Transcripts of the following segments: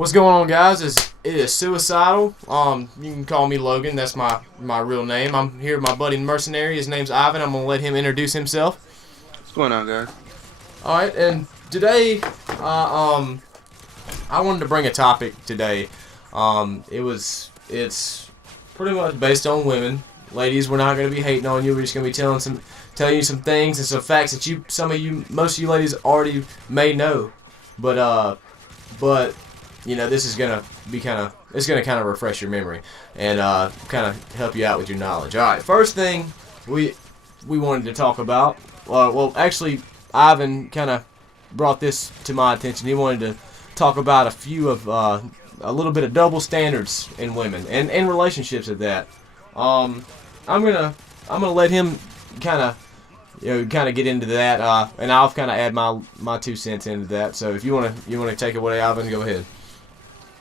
What's going on, guys? It is Suicidal. You can call me Logan. That's my real name. I'm here with my buddy Mercenary. His name's Ivan. I'm gonna let him introduce himself. What's going on, guys? All right, and today, I wanted to bring a topic today. It's pretty much based on women. Ladies, we're not gonna be hating on you. We're just gonna be telling you some things and some facts that most of you ladies already may know. But you know, this is gonna be it's gonna kind of refresh your memory and kind of help you out with your knowledge. All right, first thing we wanted to talk about. Well, actually, Ivan kind of brought this to my attention. He wanted to talk about a little bit of double standards in women and relationships at that. I'm gonna let him kind of get into that, and I'll kind of add my 2 cents into that. So if you wanna take it away, Ivan, go ahead.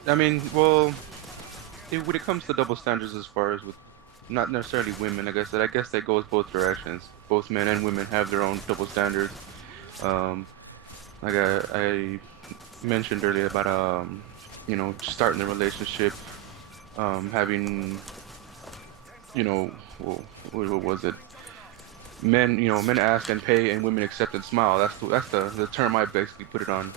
I mean, well, when it comes to double standards, as far as with not necessarily women, I guess that goes both directions. Both men and women have their own double standards. Like I mentioned earlier about starting the relationship, having what was it? Men ask and pay, and women accept and smile. That's the term I basically put it on,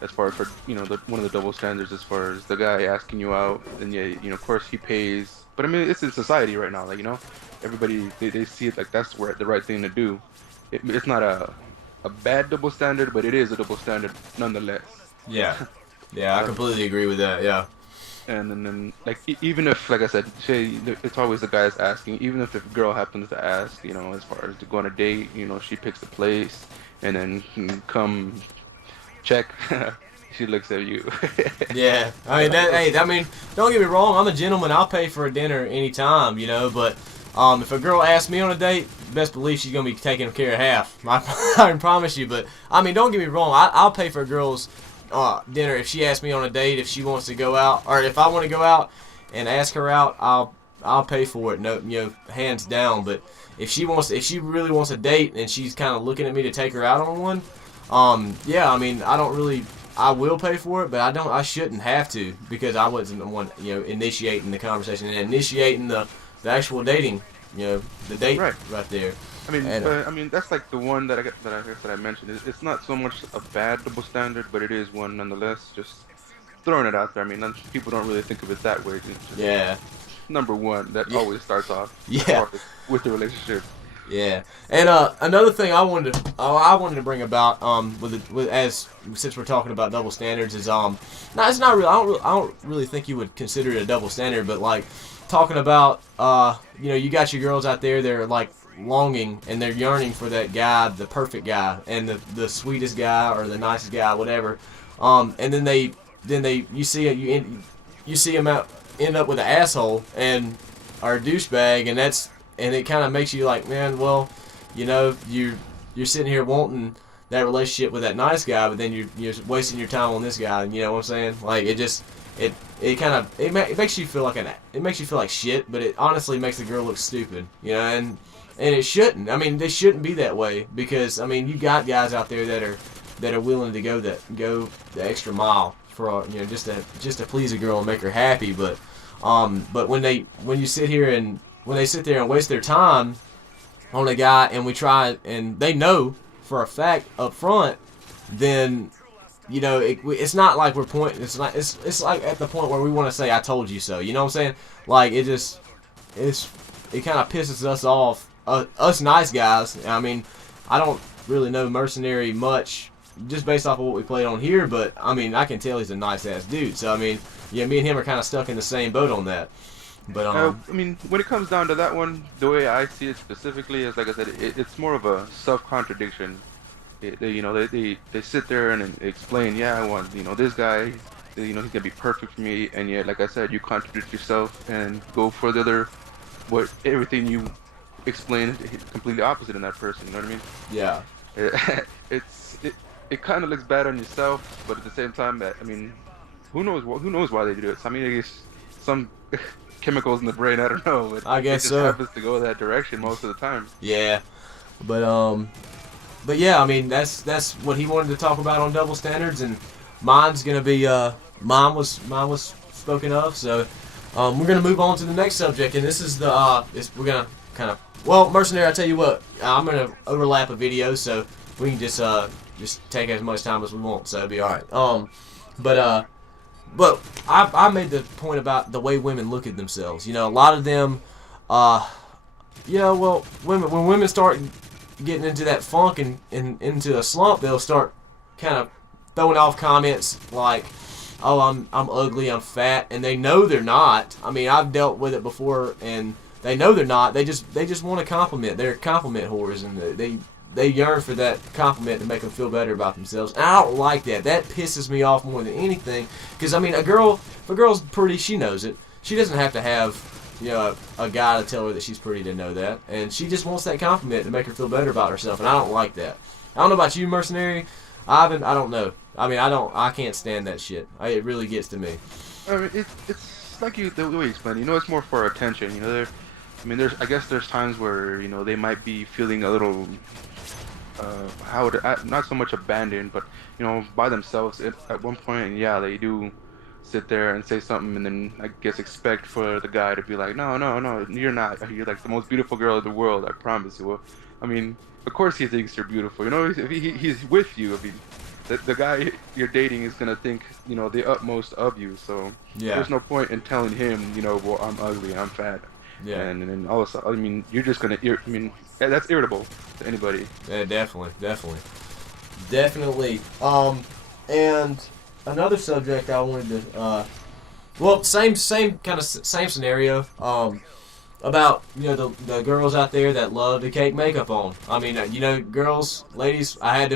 as far as for one of the double standards, as far as the guy asking you out, and of course he pays. But I mean, it's in society right now, everybody they see it like that's the right thing to do. It's not a bad double standard, but it is a double standard nonetheless. Yeah, I completely agree with that. Yeah. And then even if, like I said, say it's always the guys asking. Even if the girl happens to ask, as far as to go on a date, she picks the place, and then come check, she looks at you. Yeah, I mean, don't get me wrong. I'm a gentleman. I'll pay for a dinner anytime, But if a girl asks me on a date, best believe she's gonna be taking care of half. I can promise you. But I mean, don't get me wrong. I'll pay for a girl's dinner if she asks me on a date. If she wants to go out, or if I want to go out and ask her out, I'll pay for it. No, hands down. But if she really wants a date and she's kind of looking at me to take her out on one, yeah, I mean, I will pay for it, but I shouldn't have to, because I wasn't the one, initiating the conversation and initiating the actual dating, the date right there. I mean, that's like the one that I mentioned. It's not so much a bad double standard, but it is one nonetheless. Just throwing it out there. I mean, people don't really think of it that way. Yeah. Number one, that always starts off. Yeah. With the relationship. Yeah, and another thing I wanted to bring about since we're talking about double standards is no, it's not real. I don't really think you would consider it a double standard, but like talking about you got your girls out there, they're like longing and they're yearning for that guy, the perfect guy, and the sweetest guy or the nicest guy, whatever, and then you see him end up with an asshole or a douchebag, and it kind of makes you like, man, well, you're sitting here wanting that relationship with that nice guy, but then you're wasting your time on this guy. You know what I'm saying? Like, it makes you feel like shit, but it honestly makes the girl look stupid. And it shouldn't. I mean, they shouldn't be that way, because I mean, you got guys out there that are willing to go the extra mile for just to please a girl and make her happy, but when they sit there and waste their time on a guy, and we try, and they know for a fact up front, then it's not like we're pointing. It's like at the point where we want to say, "I told you so." You know what I'm saying? Like, it kind of pisses us off, us nice guys. I mean, I don't really know Mercenary much, just based off of what we played on here, but I mean, I can tell he's a nice ass dude. So I mean, me and him are kind of stuck in the same boat on that. But I mean, when it comes down to that one, the way I see it specifically is, like I said, it's more of a self-contradiction. They sit there and explain, yeah, I want this guy, he's gonna be perfect for me, and yet, like I said, you contradict yourself and go for the other, everything you explain completely opposite in that person. You know what I mean? Yeah. It kind of looks bad on yourself, but at the same time, who knows why they do it? So, I mean, I guess some chemicals in the brain, I don't know, but I guess it just so. happens to go that direction most of the time. Yeah, but yeah, I mean, that's what he wanted to talk about on double standards, and mine's gonna be mine was spoken of. So we're gonna move on to the next subject, and this is the we're gonna kind of, well, Mercenary, I tell you what, I'm gonna overlap a video, so we can just take as much time as we want, so it'll be all right. But I made the point about the way women look at themselves. You know, a lot of them, you know, well, when women start getting into that funk and into a slump, they'll start kind of throwing off comments like, "Oh, I'm ugly, I'm fat," and they know they're not. I mean, I've dealt with it before, and they know they're not. They just want a compliment. They're compliment whores, and they yearn for that compliment to make them feel better about themselves. And I don't like that. That pisses me off more than anything. Because I mean, if a girl's pretty, she knows it. She doesn't have to have, you know, a guy to tell her that she's pretty to know that. And she just wants that compliment to make her feel better about herself. And I don't like that. I don't know about you, Mercenary. I don't know. I mean, I can't stand that shit. It really gets to me. I mean, it's like the way you explain it. You know, it's more for attention. You know, I guess there's times where, you know, they might be feeling a little, not so much abandoned, but, you know, by themselves at one point. And yeah, they do sit there and say something, and then I guess expect for the guy to be like, no, you're not. You're like the most beautiful girl in the world, I promise you. Well, I mean, of course he thinks you're beautiful. You know, if he's with you, I mean, the guy you're dating is gonna think, you know, the utmost of you. So yeah, there's no point in telling him, you know, well, I'm ugly, I'm fat. Yeah, and then all of a sudden, I mean, you're just gonna, I mean, that's irritable to anybody. Yeah, definitely. And another subject I wanted to, well, same scenario. About, you know, the girls out there that love to cake makeup on. I mean, you know, girls, ladies, I had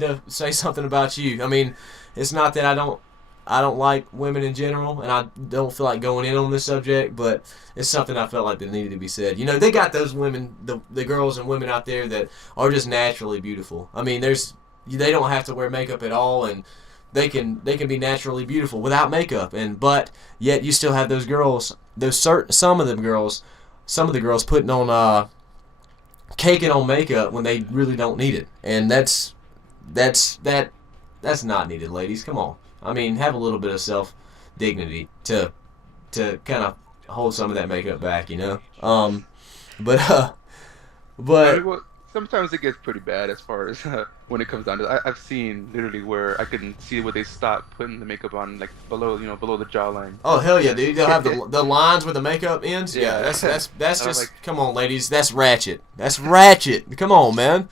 to say something about you. I mean, it's not that I don't like women in general, and I don't feel like going in on this subject, but it's something I felt like that needed to be said. You know, they got those women, the girls and women out there that are just naturally beautiful. I mean, they don't have to wear makeup at all, and they can be naturally beautiful without makeup, but yet you still have those girls, some of the girls putting on caking on makeup when they really don't need it, and that's not needed, ladies. Come on. I mean, have a little bit of self-dignity to kind of hold some of that makeup back, you know. But well, sometimes it gets pretty bad as far as when it comes down to it. I've seen literally where I can see where they stop putting the makeup on, like below the jawline. Oh hell yeah, dude! They'll have the lines where the makeup ends. Yeah, that's just like, come on, ladies. That's ratchet. That's ratchet. Come on, man.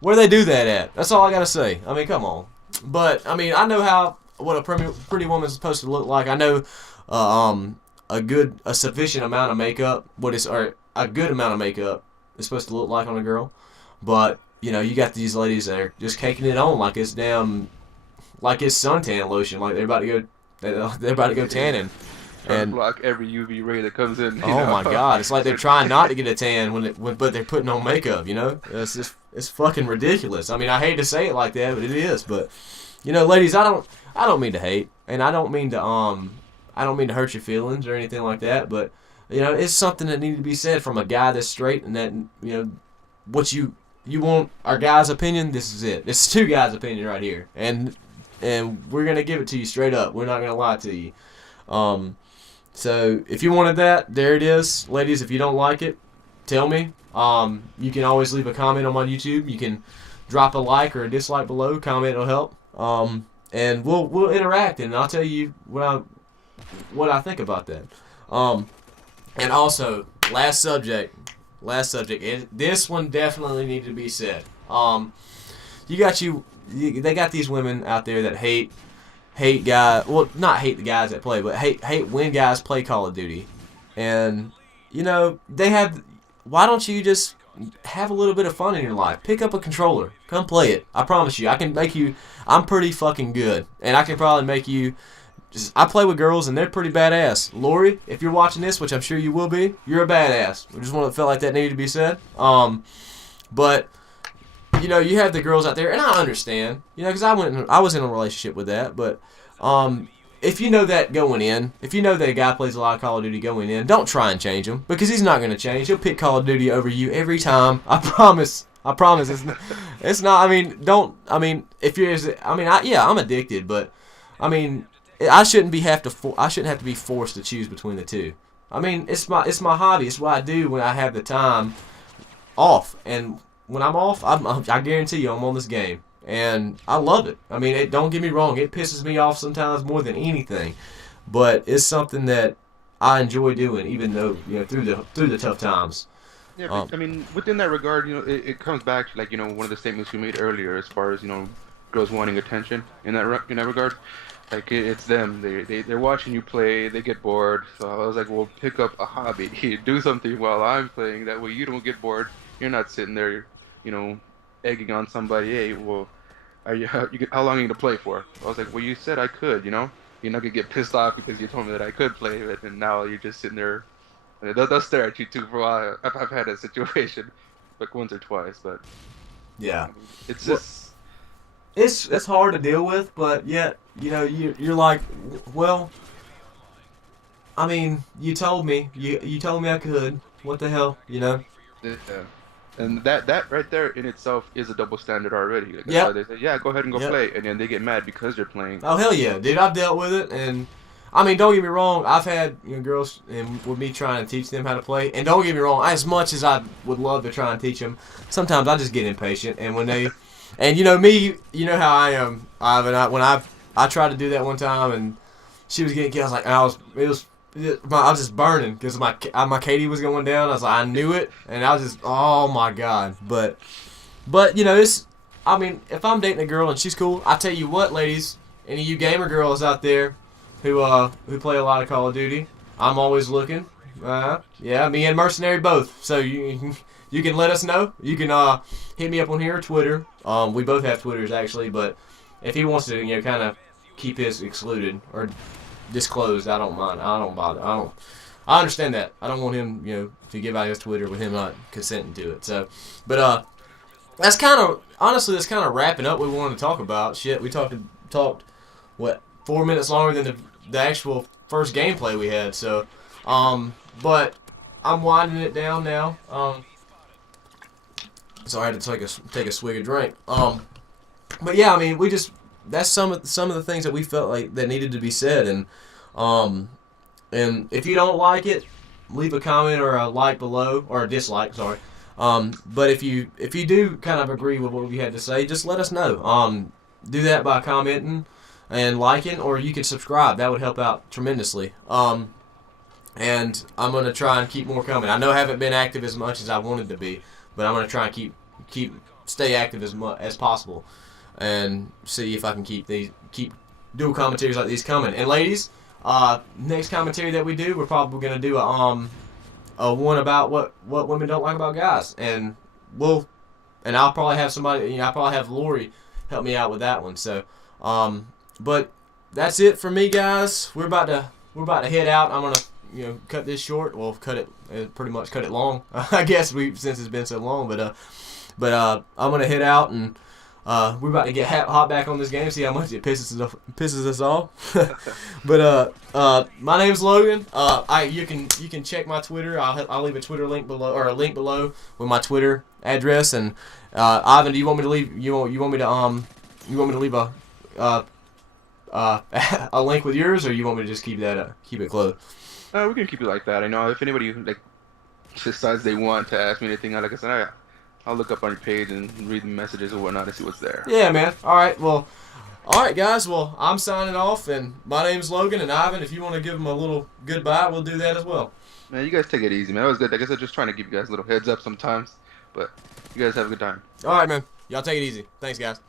Where they do that at? That's all I gotta say. I mean, come on. But I mean, I know what a pretty woman's supposed to look like. I know a sufficient amount of makeup, a good amount of makeup is supposed to look like on a girl. But you know, you got these ladies that are just caking it on like it's suntan lotion, like they're about to go tanning. And block every UV ray that comes in. Oh my God! It's like they're trying not to get a tan but they're putting on makeup. You know, it's fucking ridiculous. I mean, I hate to say it like that, but it is. But you know, ladies, I don't mean to hate, and I don't mean to hurt your feelings or anything like that. But you know, it's something that needs to be said from a guy that's straight, and that, you know, what you want our guy's opinion. This is it. It's two guys' opinion right here, and we're gonna give it to you straight up. We're not gonna lie to you. So if you wanted that, there it is, ladies. If you don't like it, tell me. You can always leave a comment on my YouTube. You can drop a like or a dislike below. Comment will help. And we'll interact, and I'll tell you what I think about that. And also, last subject. This one definitely needed to be said. They got these women out there that hate guys. Well, not hate the guys that play, but hate when guys play Call of Duty. And you know, why don't you just have a little bit of fun in your life? Pick up a controller, come play it. I promise you, I can make you. I'm pretty fucking good, and I can probably make you. I play with girls, and they're pretty badass. Lori, if you're watching this, which I'm sure you will be, you're a badass. I just felt like that needed to be said. But you know, you have the girls out there, and I understand, you know, because I was in a relationship with that. But if you know that going in, if you know that a guy plays a lot of Call of Duty going in, don't try and change him, because he's not going to change. He'll pick Call of Duty over you every time. I promise. It's not. I mean, don't. I mean, if you're. I mean, I'm addicted, but I mean, I shouldn't have to be forced to choose between the two. I mean, it's my hobby. It's what I do when I have the time off, and when I'm off, I guarantee you I'm on this game, and I love it. I mean, don't get me wrong, it pisses me off sometimes more than anything, but it's something that I enjoy doing, even though through the tough times. Yeah, but, I mean, within that regard, it comes back to like one of the statements you made earlier, as far as girls wanting attention in that regard. Like it's them. They're watching you play. They get bored. So I was like, well, pick up a hobby. Do something while I'm playing. That way you don't get bored. You're not sitting there, egging on somebody. Hey, well, how long are you gonna play for? I was like, well, you said I could. You're not gonna get pissed off because you told me that I could play, and now you're just sitting there. They'll stare at you too for a while. I've had a situation, like once or twice, but yeah, it's just. It's hard to deal with, but yet you're like, well, I mean, you told me I could. What the hell, Yeah, and that right there in itself is a double standard already. Like, yeah. They say, yeah, go ahead and go play, and then they get mad because you're playing. Oh hell yeah, dude! I've dealt with it, and I mean, don't get me wrong. I've had girls and with me trying to teach them how to play, and don't get me wrong. As much as I would love to try and teach them, sometimes I just get impatient, and when they. And me, how I am. When I tried to do that one time, and she was getting killed, I was like, I was just burning because my KD was going down. I was like, I knew it, and I was just, oh my god. But it's. I mean, if I'm dating a girl and she's cool, I tell you what, ladies, any of you gamer girls out there who play a lot of Call of Duty, I'm always looking. Yeah, me and Mercenary both. So you can let us know. You can hit me up on here or Twitter. We both have Twitters actually, but if he wants to, kind of keep his excluded or disclosed, I don't mind. I don't bother. I understand that. I don't want him, to give out his Twitter with him not consenting to it. So, but that's kind of wrapping up what we wanted to talk about. Shit, we talked what 4 minutes longer than the actual first gameplay we had. So, but I'm winding it down now. So I had to take a swig of drink. But yeah, I mean, that's some of the things that we felt like that needed to be said, and if you don't like it, leave a comment or a like below, or a dislike, sorry. But if you do kind of agree with what we had to say, just let us know. Do that by commenting and liking, or you can subscribe. That would help out tremendously. And I'm gonna try and keep more coming. I know I haven't been active as much as I wanted to be, but I'm gonna try and stay active as much as possible, and see if I can keep dual commentaries like these coming. And ladies, next commentary that we do, we're probably gonna do a one about what women don't like about guys, and I'll probably have somebody, I'll probably have Lori help me out with that one. So, but that's it for me, guys. We're about to head out. I'm gonna cut this short. Well, pretty much cut it long. I guess since it's been so long. But I'm gonna head out, and we're about to get hot back on this game. See how much it pisses us off. But my name's Logan. You can check my Twitter. I'll leave a Twitter link below, or a link below with my Twitter address. And Ivan, do you want me to leave? You want me to leave a link with yours, or you want me to just keep it closed? We can keep it like that. I know if anybody decides they want to ask me anything, like I said, I'll look up on your page and read the messages or whatnot and see what's there. Yeah, man. All right, guys. Well, I'm signing off, and my name's Logan. And Ivan, if you want to give them a little goodbye, we'll do that as well. Man, you guys take it easy, man. That was good. I guess I'm just trying to give you guys a little heads up sometimes, but you guys have a good time. All right, man. Y'all take it easy. Thanks, guys.